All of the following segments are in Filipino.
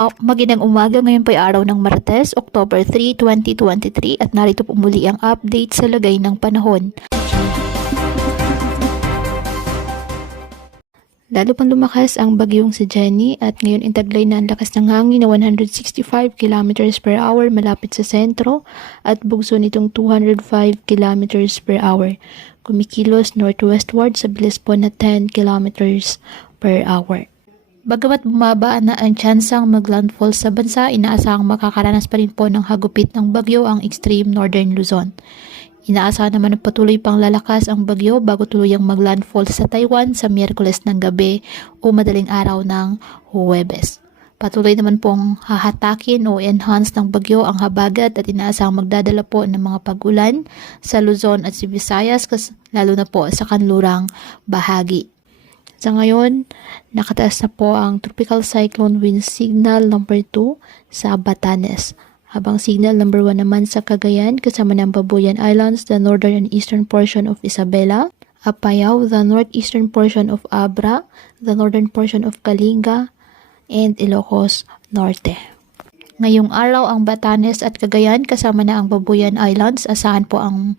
Magandang umaga, ngayon po ay araw ng Martes, October 3, 2023 at narito po muli ang update sa lagay ng panahon. Lalo pang lumakas ang bagyong si Jenny at ngayon intaglay na ang lakas ng hangin na 165 km per hour malapit sa sentro at bugso nitong 205 km per hour. Kumikilos northwestward sa bilis po na 10 km per hour. Bagamat bumaba na ang tsansang maglandfall sa bansa, inaasahang makakaranas pa rin po ng hagupit ng bagyo ang extreme northern Luzon. Inaasahan naman na patuloy pang lalakas ang bagyo bago tuluyang maglandfall sa Taiwan sa Miyerkules ng gabi o madaling araw ng Huwebes. Patuloy naman pong hahatakin o enhance ng bagyo ang habagat at inaasahang magdadala po ng mga pag-ulan sa Luzon at Visayas lalo na po sa kanlurang bahagi. Sa ngayon, nakataas na po ang Tropical Cyclone Wind Signal number 2 sa Batanes. Habang Signal number 1 naman sa Cagayan kasama ng Babuyan Islands, the northern and eastern portion of Isabela, Apayao, the northeastern portion of Abra, the northern portion of Kalinga, and Ilocos Norte. Ngayong araw ang Batanes at Cagayan kasama na ang Babuyan Islands, asahan po ang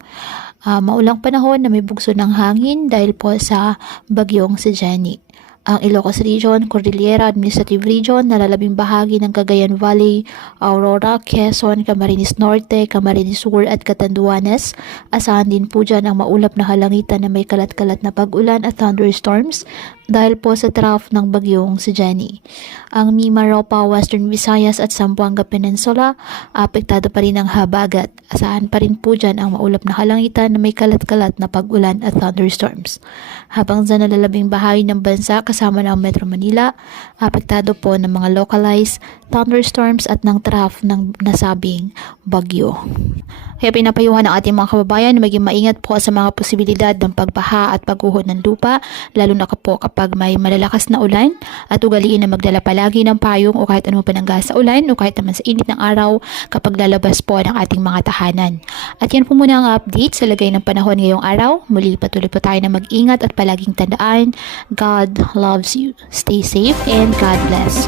maulang panahon na may bugso ng hangin dahil po sa bagyong si Jenny. Ang Ilocos Region, Cordillera Administrative Region, nalalabing bahagi ng Cagayan Valley, Aurora, Quezon, Camarines Norte, Camarines Sur at Catanduanes. Asahan din po dyan ang maulap na halangitan na may kalat-kalat na pag-ulan at thunderstorms dahil po sa trough ng bagyong si Jenny. Ang Mimaropa, Western Visayas at Zamboanga Peninsula, apektado pa rin ang habagat. Asahan pa rin po dyan ang maulap na halangitan na may kalat-kalat na pag-ulan at thunderstorms. Habang sa nalalabing bahagi ng bansa kasama ng Metro Manila, apektado po ng mga localized thunderstorms at ng trough ng nasabing bagyo. Kaya pinapayuhan ng ating mga kababayan na maging maingat po sa mga posibilidad ng pagbaha at pagguho ng lupa, lalo na po kapag may malalakas na ulan, at ugaliin na magdala palagi ng payong o kahit anong panangga sa ulan o kahit naman sa init ng araw kapag lalabas po ng ating mga tahanan. At yan po muna ang update sa lagay ng panahon ngayong araw. Muli patuloy po tayo na mag-ingat at palaging tandaan, God loves you. Stay safe and God bless.